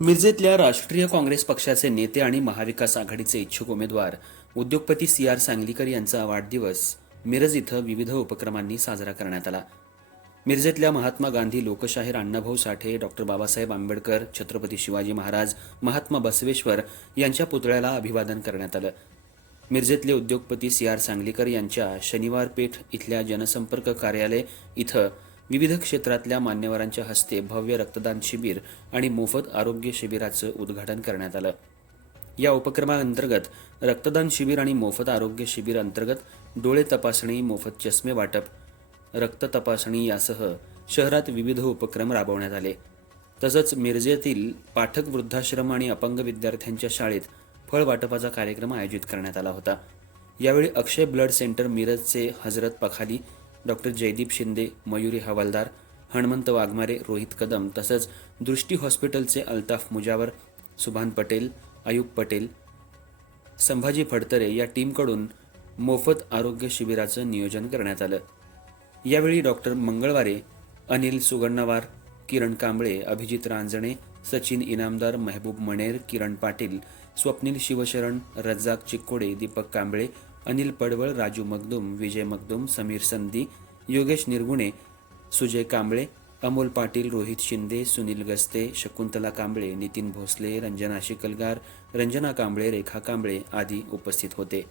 मिरजेतल्या राष्ट्रीय काँग्रेस पक्षाचे नेते आणि महाविकास आघाडीचे इच्छुक उमेदवार उद्योगपती सी आर सांगलीकर यांचा वाढदिवस मिरज इथं विविध उपक्रमांनी साजरा करण्यात आला. मिरजेतल्या महात्मा गांधी लोकशाहीर अण्णाभाऊ साठे डॉक्टर बाबासाहेब आंबेडकर छत्रपती शिवाजी महाराज महात्मा बसवेश्वर यांच्या पुतळ्याला अभिवादन करण्यात आलं. मिरजेतले उद्योगपती सी आर सांगलीकर यांच्या शनिवार पेठ इथल्या जनसंपर्क कार्यालय इथं विविध क्षेत्रातल्या मान्यवरांच्या हस्ते भव्य रक्तदान शिबिर आणि मोफत आरोग्य शिबिराचं उद्घाटन करण्यात आलं. या उपक्रमाअंतर्गत रक्तदान शिबिर आणि मोफत आरोग्य शिबिर अंतर्गत डोळे तपासणी मोफत चष्मे वाटप रक्त तपासणी यासह शहरात विविध उपक्रम राबवण्यात आले. तसंच मिरजेतील पाठक वृद्धाश्रम आणि अपंग विद्यार्थ्यांच्या शाळेत फळ वाटपाचा कार्यक्रम आयोजित करण्यात आला होता. यावेळी अक्षय ब्लड सेंटर मिरजचे हजरत पखाली डॉक्टर जयदीप शिंदे मयुरी हवालदार हणमंत वाघमारे रोहित कदम तसंच दृष्टी हॉस्पिटलचे अल्ताफ मुजावर सुभान पटेल अयूब पटेल संभाजी फडतरे या टीमकडून मोफत आरोग्य शिबिराचं नियोजन करण्यात आलं. यावेळी डॉक्टर मंगळवारे अनिल सुगण्णावार किरण कांबळे अभिजित रांजणे सचिन इनामदार महबूब मणेर किरण पाटील स्वप्नील शिवशरण रज्जाक चिक्कोडे दीपक कांबळे अनिल पडवळ राजू मगदुम विजय मगदुम समीर संधी योगेश निर्गुणे सुजय कांबळे अमोल पाटील रोहित शिंदे सुनील गस्ते शकुंतला कांबळे नितीन भोसले रंजना शिकलगार रंजना कांबळे रेखा कांबळे आदी उपस्थित होते.